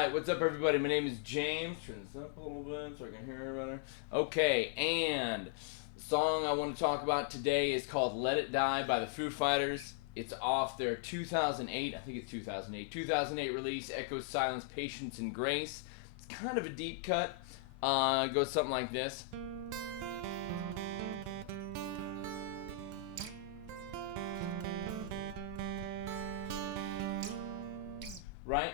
Alright, what's up everybody? My name is James. Turn this up a little bit so I can hear it better. Okay, and the song I want to talk about today is called Let It Die by the Foo Fighters. It's off their 2008, I think it's 2008 release, Echoes, Silence, Patience, and Grace. It's kind of a deep cut. It goes something like this. Right?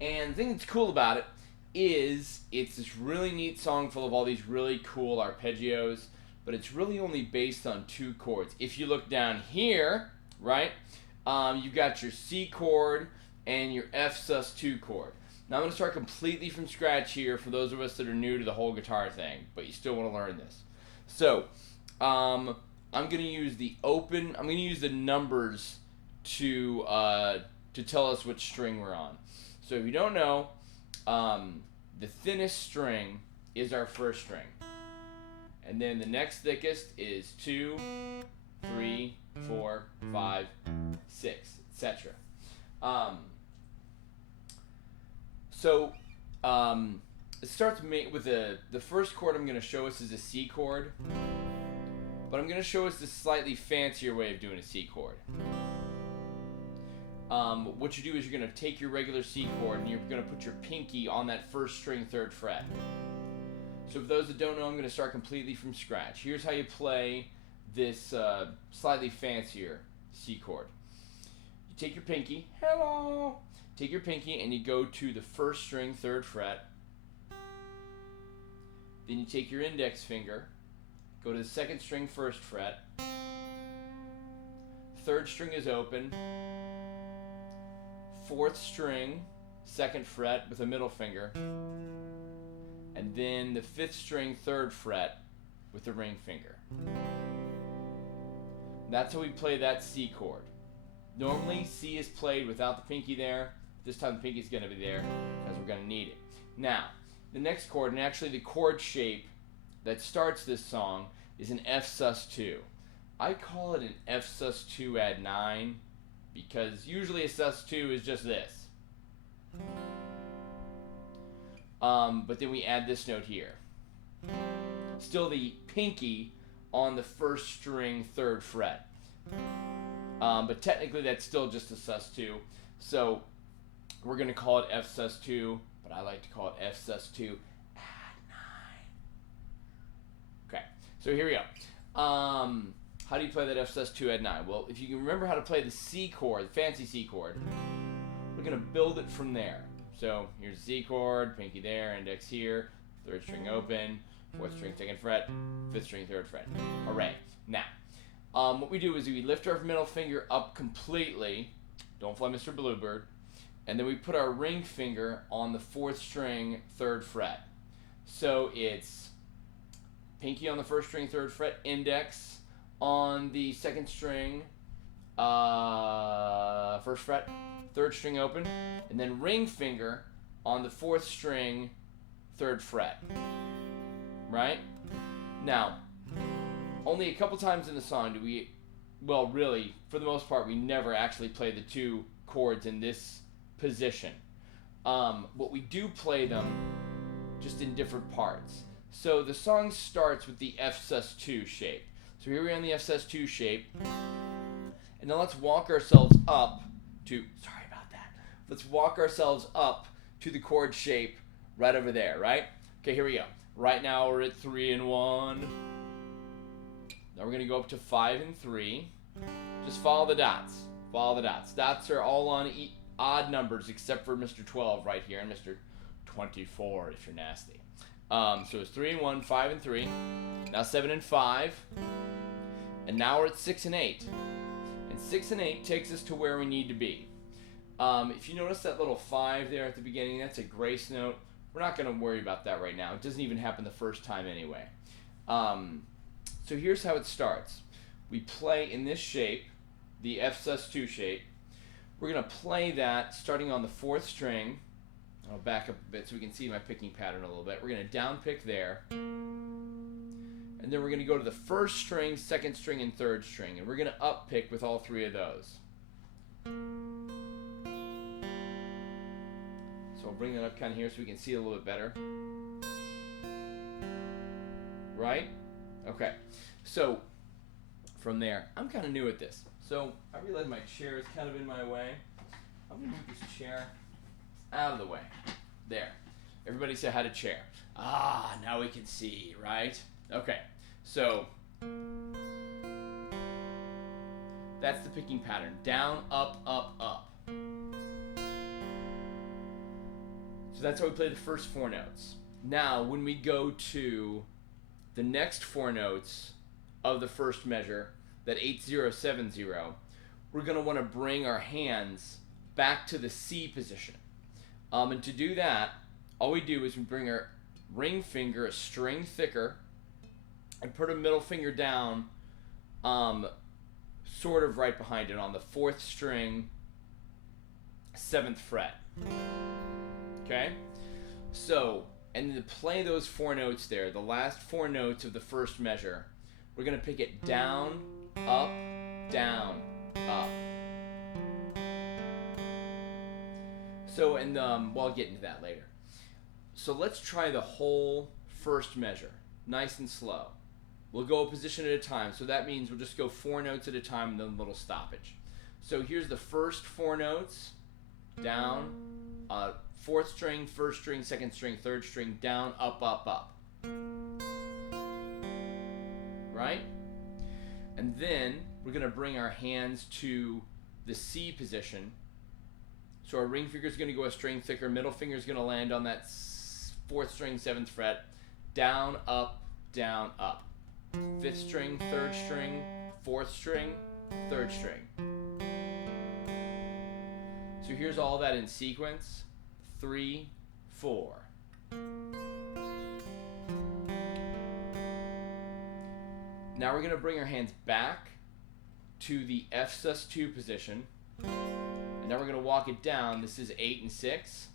And the thing that's cool about it is it's this really neat song full of all these really cool arpeggios, but it's really only based on two chords. If you look down here, right, you've got your C chord and your F sus2 chord. Now I'm going to start completely from scratch here for those of us that are new to the whole guitar thing, but you still want to learn this. So, I'm going to use the numbers to tell us which string we're on. So if you don't know, the thinnest string is our first string. And then the next thickest is 2, 3, 4, 5, 6, etc. It starts with the first chord I'm going to show us is a C chord. But I'm going to show us the slightly fancier way of doing a C chord. What you do is you're going to take your regular C chord and you're going to put your pinky on that first string 3rd fret. So for those that don't know, I'm going to start completely from scratch. Here's how you play this slightly fancier C chord. You take your pinky, take your pinky and you go to the first string 3rd fret. Then you take your index finger, go to the 2nd string 1st fret. 3rd string is open. 4th string, 2nd fret with a middle finger, and then the 5th string, 3rd fret with the ring finger. That's how we play that C chord. Normally, C is played without the pinky there. This time the pinky is going to be there because we're going to need it. Now, the next chord, and actually the chord shape that starts this song, is an F sus2. I call it an F sus2 add 9. Because usually a sus2 is just this. But then we add this note here. Still the pinky on the 1st string 3rd fret. But technically that's still just a sus2. So we're going to call it F sus2, but I like to call it F sus2 add 9. Okay, so here we go. How do you play that F sus2 add 9? Well, if you can remember how to play the C chord, the fancy C chord, we're going to build it from there. So here's the C chord, pinky there, index here, 3rd string open, 4th string 2nd fret, 5th string 3rd fret. Hooray. Now, what we do is we lift our middle finger up completely, don't fly Mr. Bluebird, and then we put our ring finger on the 4th string 3rd fret. So it's pinky on the 1st string 3rd fret, index on the 2nd string 1st fret, 3rd string open, and then ring finger on the 4th string 3rd fret. Right? Now, only a couple times in the song do we, well really, for the most part, we never actually play the two chords in this position. But we do play them just in different parts. So the song starts with the F sus2 shape. So here we are in the F sus2 shape. And then let's walk ourselves up to, sorry about that. Let's walk ourselves up to the chord shape right over there, right? Okay, here we go. Right now we're at 3 and 1. Now we're going to go up to 5 and 3. Just follow the dots. Follow the dots. Dots are all on odd numbers except for Mr. 12 right here and Mr. 24 if you're nasty. So it's 3 and 1, 5 and 3. Now 7 and 5. And now we're at 6 and 8. And 6 and 8 takes us to where we need to be. If you notice that little 5 there at the beginning, that's a grace note. We're not going to worry about that right now. It doesn't even happen the first time anyway. So here's how it starts. We play in this shape, the F sus2 shape. We're going to play that starting on the 4th string. I'll back up a bit so we can see my picking pattern a little bit. We're going to down pick there. And then we're going to go to the 1st string, 2nd string, and 3rd string. And we're going to up pick with all 3 of those. So I'll bring that up kind of here so we can see it a little bit better. Right? Okay. So from there, I'm kind of new at this. So I realize my chair is kind of in my way. I'm going to move this chair out of the way. There. Everybody say hi to chair. Ah, now we can see, right? Okay. So that's the picking pattern. Down, up, up, up. So that's how we play the first 4 notes. Now, when we go to the next 4 notes of the first measure, that 8-0-7-0, we're going to want to bring our hands back to the C position. And to do that, all we do is we bring our ring finger a string thicker and put a middle finger down sort of right behind it on the 4th string, 7th fret. Okay? So, and to play those 4 notes there, the last 4 notes of the first measure, we're going to pick it down, up, down, up. So, and well, I'll get into that later. So let's try the whole first measure, nice and slow. We'll go a position at a time. So that means we'll just go 4 notes at a time and then a little stoppage. So here's the first 4 notes, down, 4th string, 1st string, 2nd string, 3rd string, down, up, up, up. Right? And then we're going to bring our hands to the C position. So our ring finger is going to go a string thicker, middle finger is going to land on that 4th string, 7th fret, down, up, down, up. 5th string, 3rd string, 4th string, 3rd string. So here's all that in sequence. 3, 4. Now we're going to bring our hands back to the F sus2 position. And now we're going to walk it down. This is 8 and 6.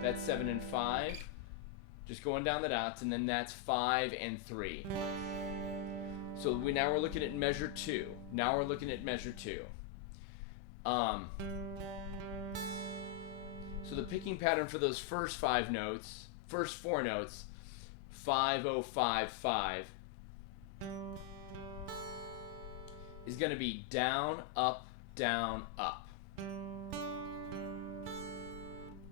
That's 7 and 5. Just going down the dots. And then that's 5 and 3. So now we're looking at measure 2. Now we're looking at measure 2. So the picking pattern for those first 5 notes, first 4 notes, 5, 0, 5, 5, is going to be down, up, down, up.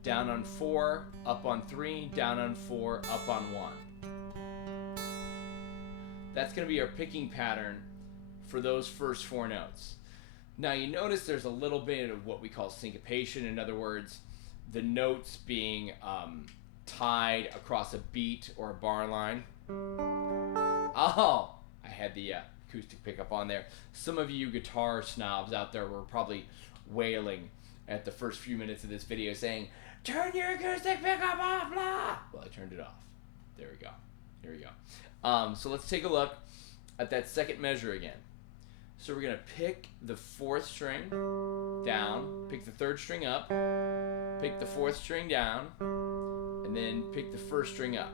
Down on 4, up on 3, down on 4, up on 1. That's going to be our picking pattern for those first 4 notes. Now you notice there's a little bit of what we call syncopation. In other words, the notes being tied across a beat or a bar line. Oh, I had the acoustic pickup on there. Some of you guitar snobs out there were probably wailing at the first few minutes of this video saying, "Turn your acoustic pickup off, blah." Well, I turned it off. There we go. Here we go. So let's take a look at that second measure again. So we're going to pick the 4th string down, pick the 3rd string up, pick the 4th string down, and then pick the 1st string up.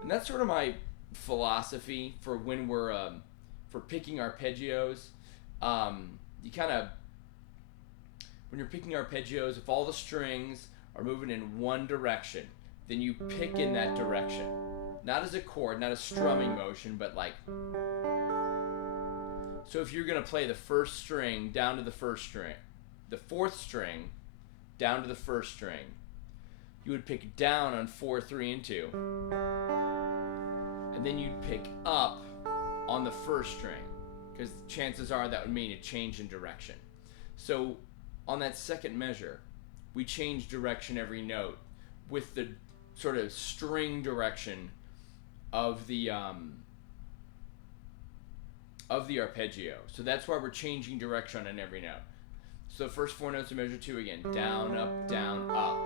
And that's sort of my philosophy for when we're for picking arpeggios. You kind of, when you're picking arpeggios, if all the strings are moving in one direction, then you pick in that direction. Not as a chord, not a strumming motion, but like. So if you're going to play the 1st string down to the 1st string, the 4th string down to the 1st string, you would pick down on 4, 3, and 2. And then you'd pick up on the 1st string, because chances are that would mean a change in direction. So on that second measure, we change direction every note with the sort of string direction of the arpeggio. So that's why we're changing direction on every note. So first 4 notes of measure 2 again. Down, up, down, up.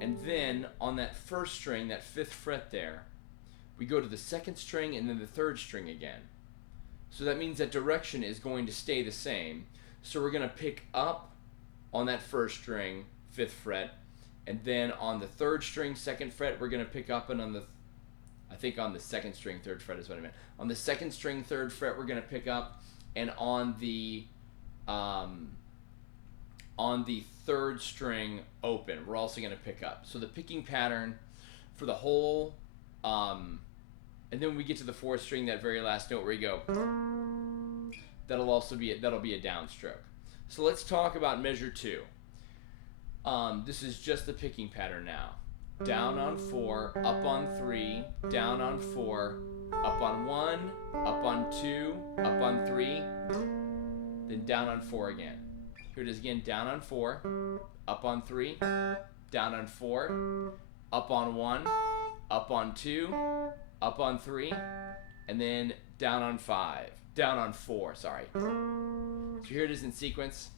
And then on that 1st string, that 5th fret there, we go to the 2nd string and then the 3rd string again. So that means that direction is going to stay the same. So we're going to pick up on that 1st string, 5th fret, and then on the 3rd string, 2nd fret, we're going to pick up, and on the, I think on the 2nd string, 3rd fret is what I meant. On the 2nd string, 3rd fret, we're going to pick up, and on the on the third string open, we're also going to pick up. So the picking pattern for the whole, and then when we get to the fourth string, that very last note where you go, that'll be a downstroke. So let's talk about measure 2. This is just the picking pattern now. Down on 4, up on 3, down on 4, up on 1, up on 2, up on 3, then down on 4 again. Here it is again, down on 4, up on 3, down on 4, up on 1, up on 2, up on 3, and then down on 4, sorry. So here it is in sequence.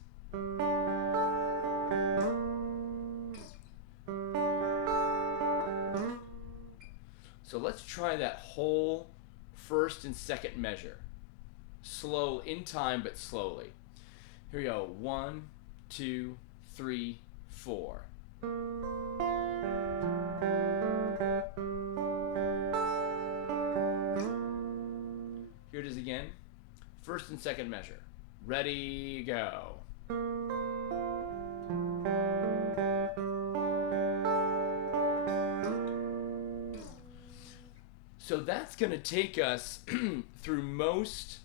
So let's try that whole first and second measure. Slow in time, but slowly. Here we go. 1, 2, 3, 4. Here it is again. First and second measure. Ready, go. So that's going to take us through most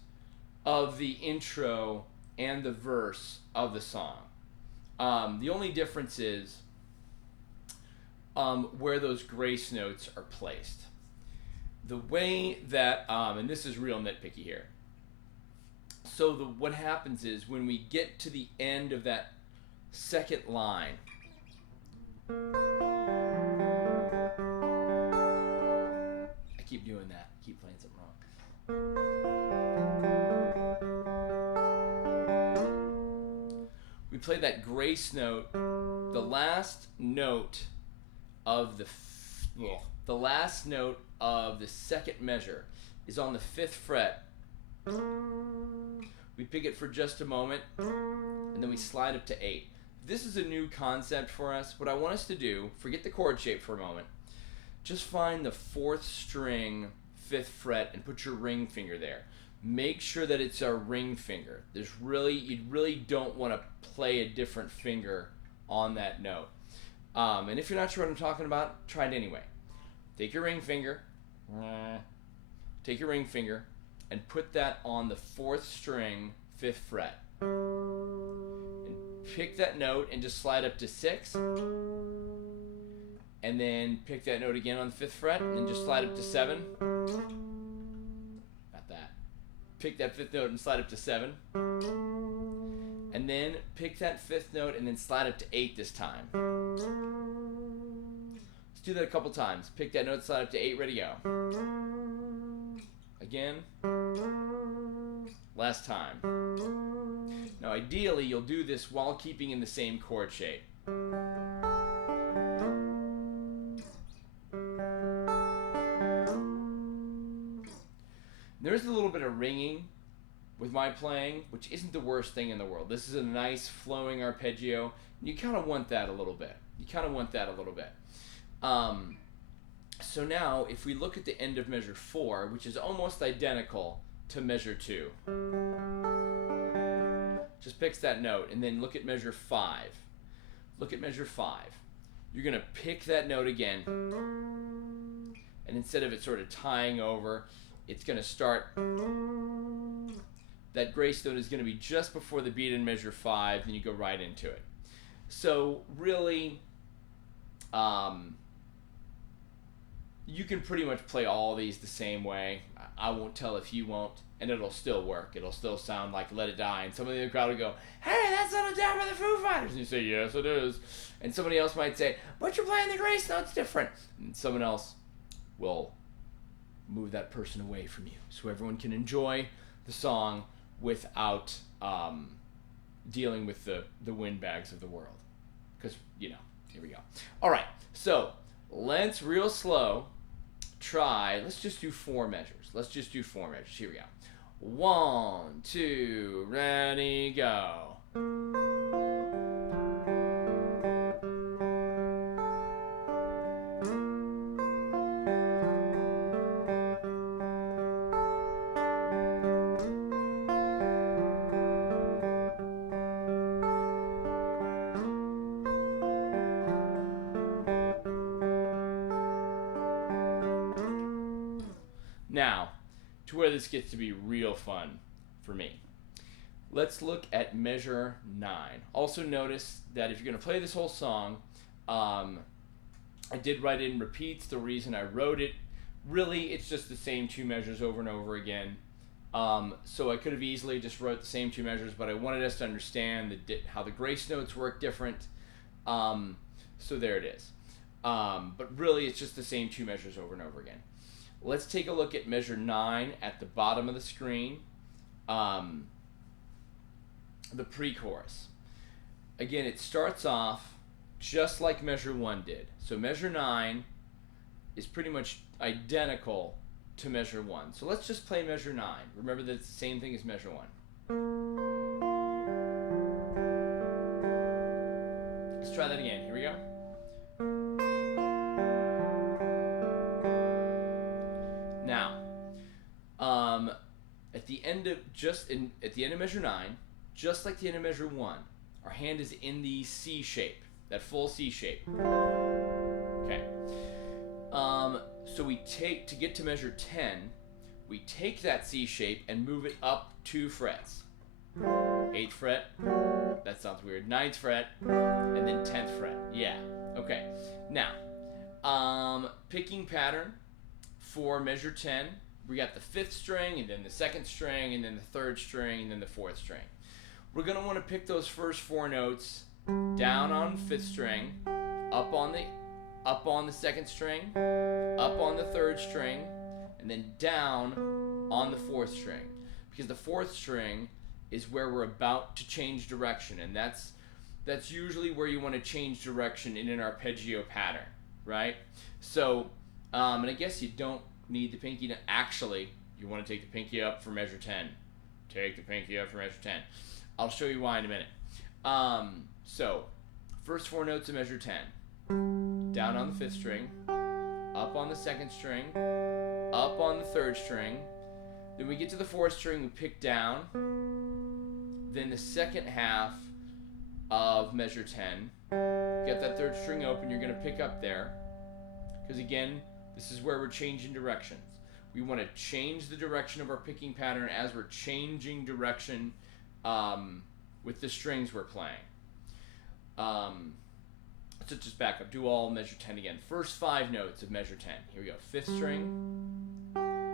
of the intro and the verse of the song. The only difference is where those grace notes are placed. The way that, and this is real nitpicky here. So what happens is when we get to the end of that second line, I keep doing that, keep playing something wrong. We play that grace note, the last note of the second measure is on the 5th fret. We pick it for just a moment, and then we slide up to 8. This is a new concept for us. What I want us to do, forget the chord shape for a moment, just find the 4th string, 5th fret, and put your ring finger there. Make sure that it's a ring finger. You really don't want to play a different finger on that note. And if you're not sure what I'm talking about, try it anyway. Take your ring finger, and put that on the 4th string, 5th fret. And pick that note and just slide up to 6. And then pick that note again on the 5th fret, and then just slide up to 7. Not that. Pick that 5th note and slide up to 7. And then pick that 5th note and then slide up to 8 this time. Let's do that a couple times. Pick that note, slide up to 8, ready, go. Again. Last time. Now ideally you'll do this while keeping in the same chord shape. There's a little bit of ringing with my playing, which isn't the worst thing in the world. This is a nice flowing arpeggio, and you kind of want that a little bit. So now, if we look at the end of measure 4, which is almost identical to measure 2, just picks that note, and then look at measure 5. Look at measure 5. You're going to pick that note again, and instead of it sort of tying over, it's going to start, that grace note is going to be just before the beat in measure 5, then you go right into it. So really, you can pretty much play all these the same way. I won't tell if you won't, and it'll still work. It'll still sound like Let It Die, and somebody in the crowd will go, "Hey, that's Let It Die by the Foo Fighters," and you say, "Yes, it is." And somebody else might say, "But you're playing the grace notes different," and someone else will move that person away from you, so everyone can enjoy the song without dealing with the windbags of the world. Because, here we go. All right, so let's real slow try, let's just do 4 measures. Here we go. 1, 2, ready, go. Now, to where this gets to be real fun for me. Let's look at measure 9. Also notice that if you're going to play this whole song, I did write in repeats. The reason I wrote it, really, it's just the same 2 measures over and over again. So I could have easily just wrote the same 2 measures, but I wanted us to understand how the grace notes work different. So there it is. But really, it's just the same 2 measures over and over again. Let's take a look at measure 9 at the bottom of the screen. The pre-chorus. Again, it starts off just like measure 1 did. So measure 9 is pretty much identical to measure 1. So let's just play measure 9. Remember that it's the same thing as measure 1. Let's try that again. Here we go. Now, at the end of measure 9, just like the end of measure 1, our hand is in the C shape, that full C shape. Okay. So to get to measure 10, we take that C shape and move it up 2 frets. 8th fret, that sounds weird, 9th fret, and then 10th fret. Yeah, okay. Now, picking pattern for measure 10, we got the 5th string, and then the 2nd string, and then the 3rd string, and then the 4th string. We're going to want to pick those first 4 notes down on 5th string, up on the 2nd string, up on the 3rd string, and then down on the 4th string. Because the 4th string is where we're about to change direction, and that's usually where you want to change direction in an arpeggio pattern, right? So, and I guess you don't need the pinky to actually, you want to take the pinky up for measure 10. Take the pinky up for measure 10. I'll show you why in a minute. So, first 4 notes of measure 10. Down on the 5th string, up on the 2nd string, up on the 3rd string. Then we get to the 4th string, we pick down. Then the second half of measure 10. Get that 3rd string open, you're going to pick up there. Because again, this is where we're changing directions. We want to change the direction of our picking pattern as we're changing direction with the strings we're playing. So just back up, do all measure 10 again. First 5 notes of measure 10. Here we go. 5th string,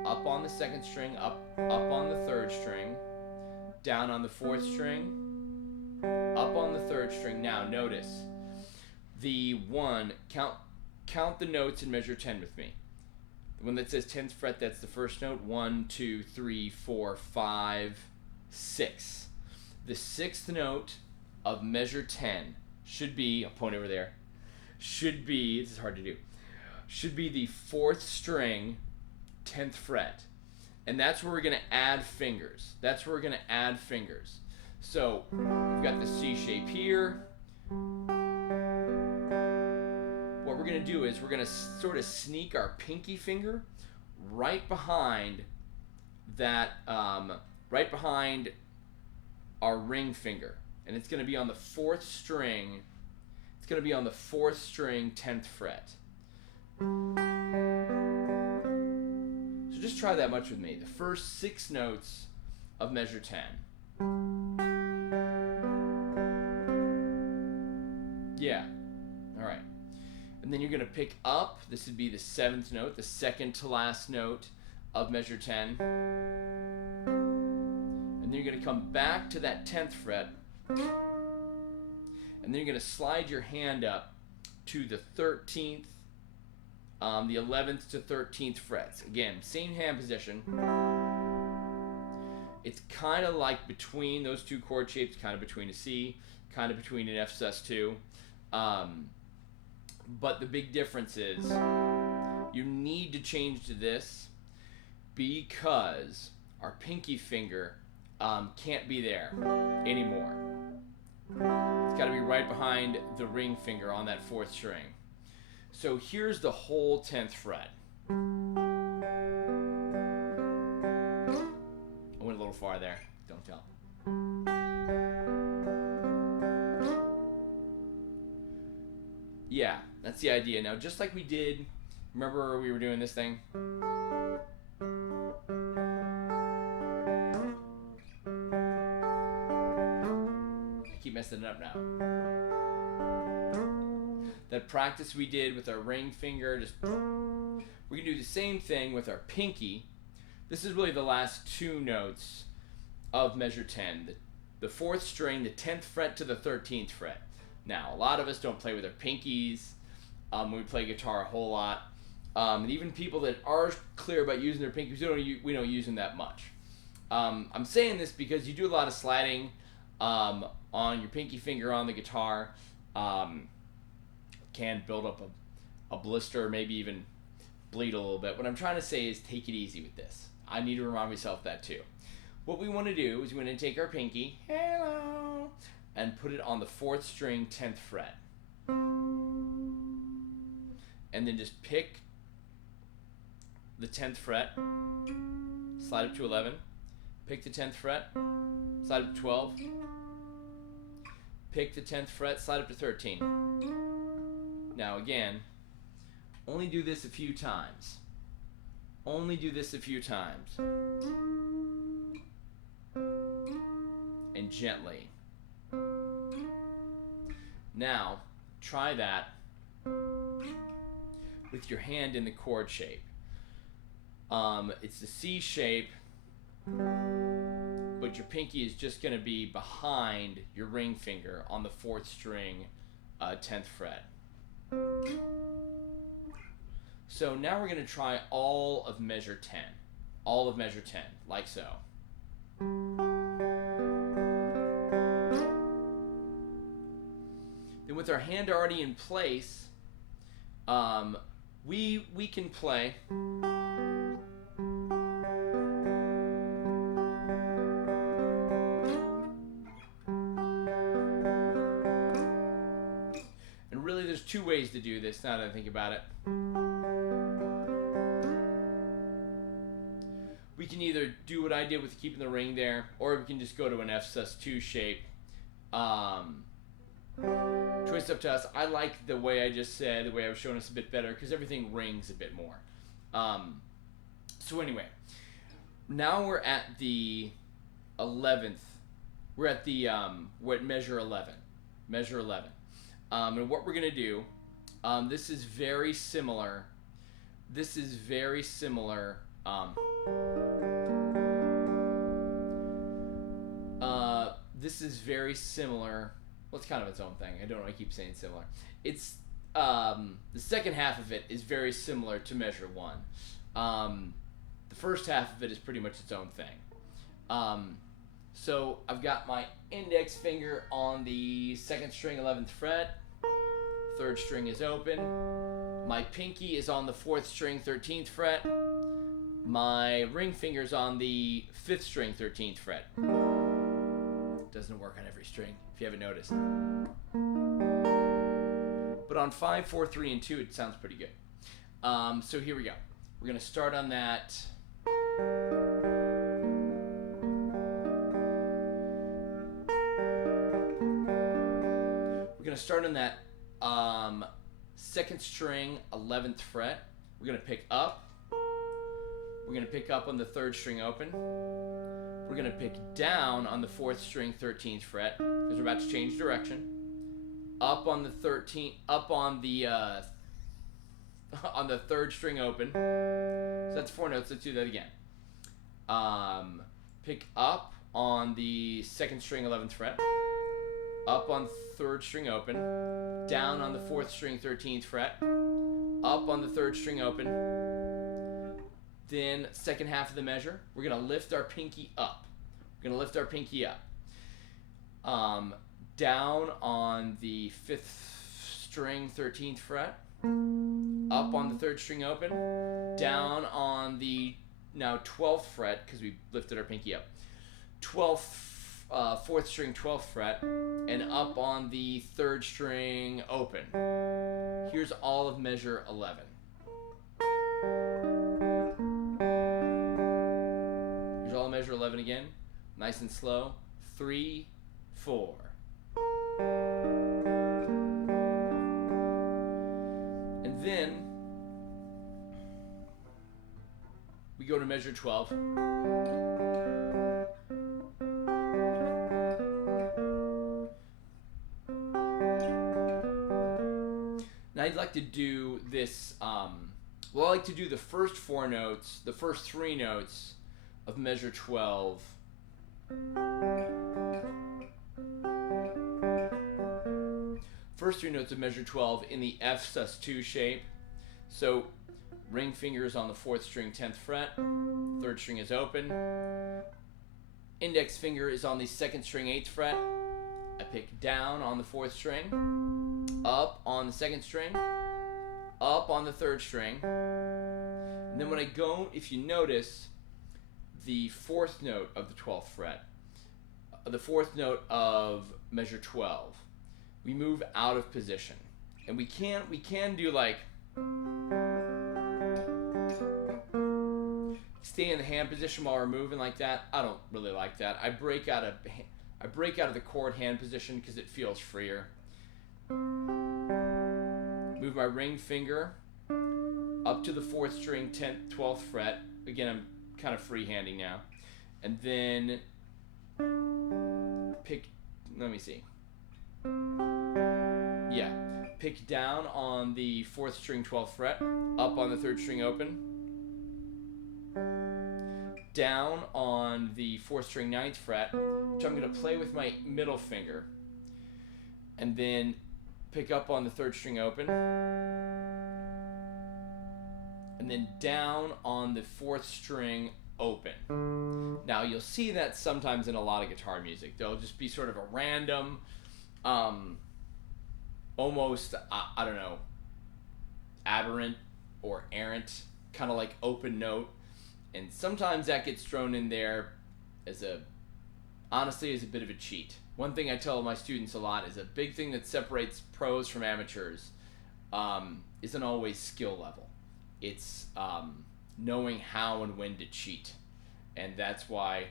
up on the 2nd string, up on the 3rd string, down on the 4th string, up on the 3rd string. Now notice the 1, count the notes in measure 10 with me. The one that says 10th fret, that's the first note. 1, 2, 3, 4, 5, 6. The 6th note of measure 10 should be, I'll point over there, should be, this is hard to do, should be the 4th string, 10th fret. And that's where we're going to add fingers. That's where we're going to add fingers. So, we've got the C shape here. What we're going to do is we're going to sort of sneak our pinky finger right behind that, right behind our ring finger. And it's going to be on the 4th string. It's going to be on the 4th string, 10th fret. So just try that much with me. The first 6 notes of measure 10. Yeah. All right. And then you're going to pick up. This would be the 7th note, the second to last note of measure 10. And then you're going to come back to that 10th fret. And then you're going to slide your hand up to the 13th, the 11th to 13th frets. Again, same hand position. It's kind of like between those 2 chord shapes, kind of between a C, kind of between an F sus2. But the big difference is you need to change to this because our pinky finger can't be there anymore. It's got to be right behind the ring finger on that 4th string. So here's the whole 10th fret. I went a little far there. Don't tell. Yeah, that's the idea. Now, just like we did, remember we were doing this thing? keep messing it up now. That practice we did with our ring finger, we can do the same thing with our pinky. This is really the last two notes of measure 10. The 4th string, the 10th fret to the 13th fret. Now, a lot of us don't play with our pinkies. We play guitar a whole lot. And even people that are clear about using their pinkies, we don't use them that much. I'm saying this because you do a lot of sliding on your pinky finger on the guitar. Can build up a blister, maybe even bleed a little bit. What I'm trying to say is take it easy with this. I need to remind myself that too. What we want to do is we want to take our pinky, hello, and put it on the 4th string, 10th fret. And then just pick the 10th fret, slide up to 11, pick the 10th fret, slide up to 12, pick the 10th fret, slide up to 13. Now again, only do this a few times. Only do this a few times. And gently. Now, try that with your hand in the chord shape. It's the C shape, but your pinky is just going to be behind your ring finger on the 4th string, 10th fret. So now we're going to try all of measure 10. All of measure 10, like so. Then with our hand already in place, we can play and really there's two ways to do this now that I think about it. We can either do what I did with keeping the ring there, or we can just go to an F sus2 shape. Choice up to us. I like the way I just said, the way I was showing us a bit better, because everything rings a bit more. So anyway, now we're at the 11th. We're at measure 11. Measure 11. And what we're going to do, this is very similar. This is very similar. This is very similar. Well, it's kind of its own thing. I don't know. I keep saying similar. It's the second half of it is very similar to measure 1. The first half of it is pretty much its own thing. So I've got my index finger on the 2nd string, 11th fret. 3rd string is open. My pinky is on the 4th string, 13th fret. My ring finger's on the 5th string, 13th fret. Doesn't work on every string, if you haven't noticed. But on 5, 4, 3, and 2, it sounds pretty good. So here we go. We're going to start on that. We're going to start on that 2nd string, 11th fret. We're going to pick up. We're going to pick up on the 3rd string open. We're going to pick down on the 4th string, 13th fret, because we're about to change direction. Up on the 13th, up on the 3rd string open. So that's 4 notes. Let's do that again. Pick up on the 2nd string, 11th fret. Up on 3rd string open. Down on the 4th string, 13th fret. Up on the 3rd string open. Then, second half of the measure, we're going to lift our pinky up. We're going to lift our pinky up. Down on the 5th string, 13th fret. Up on the 3rd string open. Down on the now 12th fret, because we lifted our pinky up. 4th string, 12th fret. And up on the 3rd string open. Here's all of measure 11. Measure 11 again, nice and slow. 3, 4. And then we go to measure 12. Now I'd like to do this, well, I like to do the first 4 notes, the first 3 notes of measure 12. First 3 notes of measure 12 in the F sus2 shape. So ring finger is on the 4th string 10th fret, 3rd string is open, index finger is on the 2nd string 8th fret. I pick down on the 4th string, up on the 2nd string, up on the 3rd string, and then when I go, if you notice, the 4th note of the 12th fret, the 4th note of measure 12, we move out of position, and we can do like stay in the hand position while we're moving like that. I don't really like that. I break out of the chord hand position because it feels freer. Move my ring finger up to the 4th string 10th 12th fret. Again, I'm kind of freehanding now, and then pick down on the 4th string 12th fret, up on the 3rd string open, down on the 4th string 9th fret, which I'm going to play with my middle finger, and then pick up on the 3rd string open, and then down on the 4th string open. Now you'll see that sometimes in a lot of guitar music. There'll just be sort of a random, almost, I don't know, aberrant or errant, kind of like open note. And sometimes that gets thrown in there as honestly, as a bit of a cheat. One thing I tell my students a lot is a big thing that separates pros from amateurs isn't always skill level. It's knowing how and when to cheat. And that's why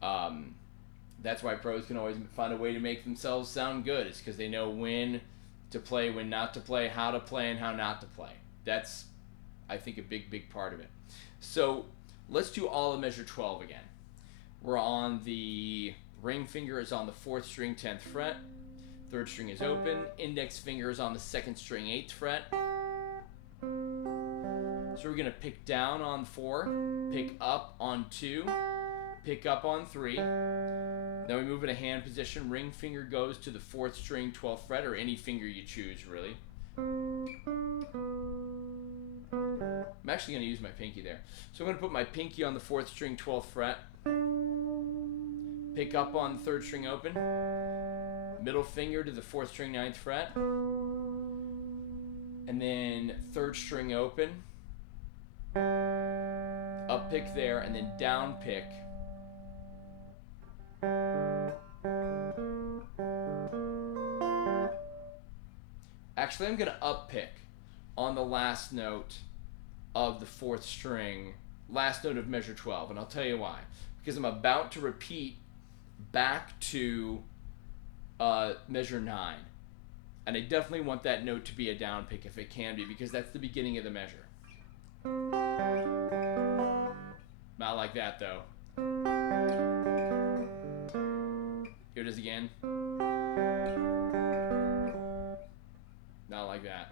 pros can always find a way to make themselves sound good. It's because they know when to play, when not to play, how to play, and how not to play. That's, I think, a big part of it. So let's do all of measure 12 again. We're on the ring finger is on the 4th string 10th fret, 3rd string is open, index finger is on the 2nd string 8th fret. So we're going to pick down on 4, pick up on 2, pick up on 3. Then we move in a hand position. Ring finger goes to the 4th string 12th fret, or any finger you choose, really. I'm actually going to use my pinky there. So I'm going to put my pinky on the 4th string 12th fret, pick up on the 3rd string open, middle finger to the 4th string 9th fret, and then 3rd string open, up pick there, and then down pick. Actually, I'm going to up pick on the last note of the 4th string, last note of measure 12, and I'll tell you why. Because I'm about to repeat back to measure 9, and I definitely want that note to be a down pick if it can be, because that's the beginning of the measure. Not like that though. Here it is again. Not like that.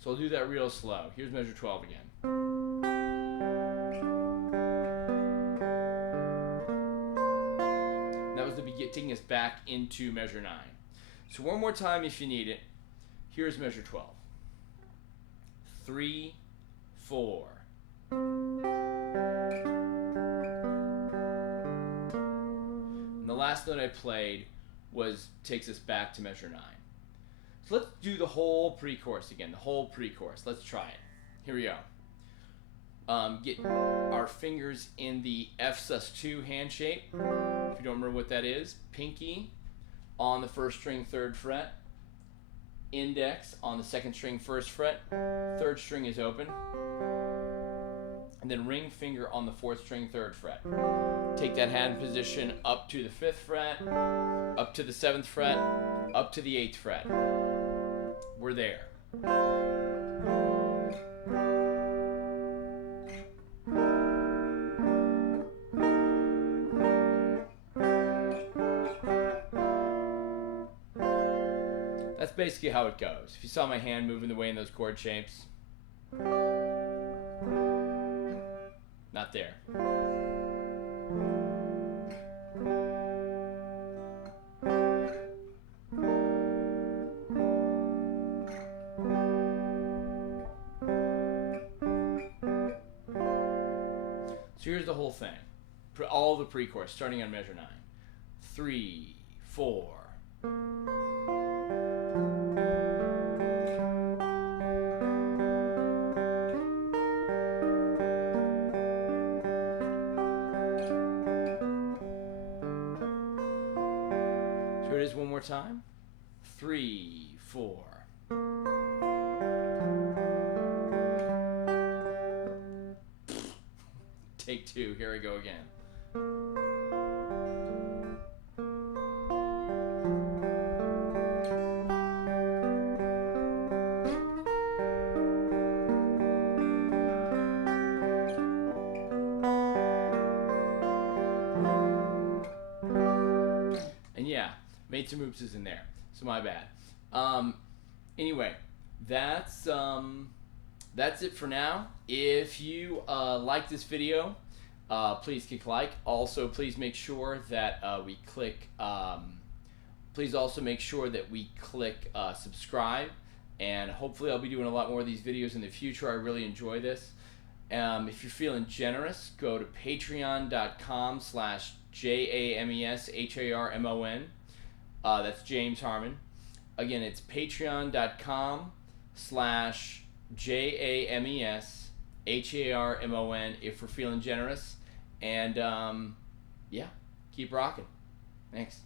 So I'll do that real slow. Here's measure 12 again. That was the taking us back into measure 9. So one more time if you need it. Here's measure 12. 3, 4. And the last note I played takes us back to measure 9. So let's do the whole pre-chorus again, the whole pre-chorus. Let's try it. Here we go. Get our fingers in the F sus2 hand shape. If you don't remember what that is, pinky on the 1st string 3rd fret, index on the 2nd string 1st fret, 3rd string is open, and then ring finger on the 4th string 3rd fret. Take that hand position up to the 5th fret, up to the 7th fret, up to the 8th fret. We're there. That's basically how it goes. If you saw my hand moving the way in those chord shapes. Not there. So here's the whole thing. All the pre-chorus, starting on measure 9. 3, 4. So here it is one more time. 3, 4. Take 2, here we go again. And yeah, made some oopses in there, so my bad. Anyway, that's it for now. If you like this video, please click like. Also, please make sure that we click. Please also make sure that we click subscribe, and hopefully I'll be doing a lot more of these videos in the future. I really enjoy this. If you're feeling generous, go to patreon.com/JAMESHARMON. That's James Harmon. Again, it's patreon.com/JAMESHARMON if we're feeling generous. And yeah, keep rocking. Thanks.